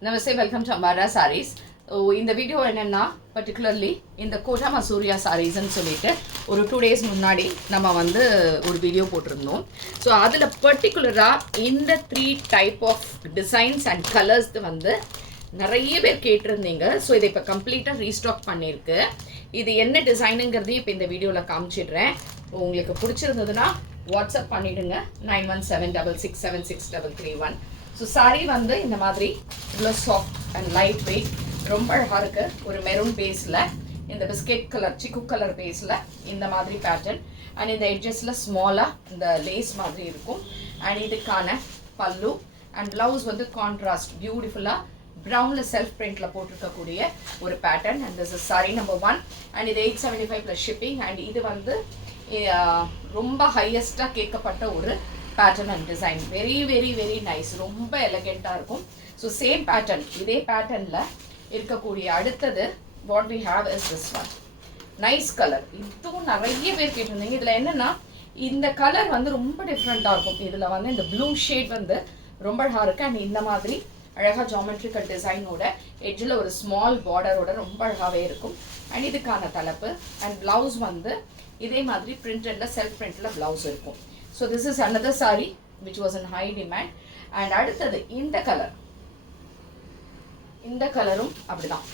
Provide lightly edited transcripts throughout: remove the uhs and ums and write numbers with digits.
Namaste, welcome to Ambara Sarees. இந்த video என்னென்னா particularly இந்த கோட்டா மசூரியா சாரீஸ்ன்னு சொல்லிட்டு ஒரு 2 days முன்னாடி நம்ம வந்து ஒரு வீடியோ போட்டிருந்தோம். ஸோ அதில் பர்டிகுலராக இந்த 3 type of designs and colours வந்து நிறைய பேர் கேட்டிருந்தீங்க. ஸோ இதை இப்போ கம்ப்ளீட்டாக ரீஸ்டாக் பண்ணியிருக்கு. இது என்ன டிசைனுங்கிறதையும் இப்போ இந்த வீடியோவில் காமிச்சிடுறேன். உங்களுக்கு பிடிச்சிருந்ததுன்னா வாட்ஸ்அப் பண்ணிவிடுங்க 9176676331. ஸோ சாரீ வந்து இந்த மாதிரி இவ்வளோ சாஃப்ட் அண்ட் லைட் வெயிட், ரொம்ப அழகாக இருக்குது. ஒரு மெரூன் பேஸில் இந்த பிஸ்கெட் கலர் சிக்கு கலர் பேஸில் இந்த மாதிரி பேட்டர்ன் அண்ட் இந்த எட்ஜஸில் ஸ்மாலாக இந்த லேஸ் மாதிரி இருக்கும். அண்ட் இதுக்கான பல்லு அண்ட் ப்ளவுஸ் வந்து கான்ட்ராஸ்ட் பியூட்டிஃபுல்லாக ப்ரௌனில் செல்ஃப் பிரிண்டில் போட்டிருக்கக்கூடிய ஒரு pattern. And this is sorry number 1 and இது 875 ப்ளஸ் ஷிப்பிங். அண்ட் இது வந்து ரொம்ப ஹையஸ்ட்டாக கேட்கப்பட்ட ஒரு pattern and design. Very very very nice, ரொம்ப எலகெண்ட்டாக இருக்கும். ஸோ சேம் பேட்டர்ன், இதே பேட்டர்னில் இருக்கக்கூடிய அடுத்தது what we have is this one. Nice colour, இதுவும் நிறைய பேர் கேட்டிருந்தீங்க. இதில் என்னென்னா இந்த கலர் வந்து ரொம்ப டிஃப்ரெண்ட்டாக இருக்கும். இதில் வந்து இந்த ப்ளூ ஷேட் வந்து ரொம்ப அழகாக இருக்குது. அண்ட் இந்த மாதிரி அழகாக ஜாமெட்ரிக்கல் டிசைனோட எட்ஜில் ஒரு ஸ்மால் பார்டரோட ரொம்ப அழகாகவே இருக்கும். அண்ட் இதுக்கான தலைப்பு அண்ட் ப்ளவுஸ் வந்து இதே மாதிரி பிரிண்டடில் செல்ஃப் பிரிண்டில் ப்ளவுஸ் இருக்கும். So this is another saree which was in high demand. And அடுத்தது இந்த கலர், இந்த கலரும் அப்படிதான்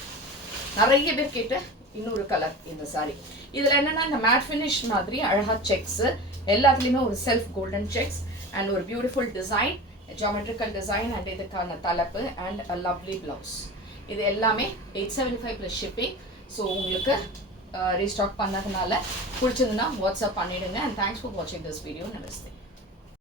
நிறைய பேர் கேட்ட இன்னொரு கலர் இந்த சாரி. இதில் என்னென்னா இந்த மேட் ஃபினிஷ் மாதிரி அழகாக செக்ஸு எல்லாத்துலேயுமே ஒரு செல்ஃப் கோல்டன் செக்ஸ் அண்ட் ஒரு beautiful design, geometrical design and இதுக்கான தலைப்பு அண்ட் அ லவ்லி ப்ளவுஸ். இது எல்லாமே 875 ப்ளஸ் ஷிப்பிங். ஸோ உங்களுக்கு ரீஸ்டாக் பண்ணதுனால பிடிச்சதுன்னா வாட்ஸ்அப் பண்ணிவிடுங்க. அண்ட் தேங்க்ஸ் ஃபார் வாட்சிங் திஸ் வீடியோ. நமஸ்தே.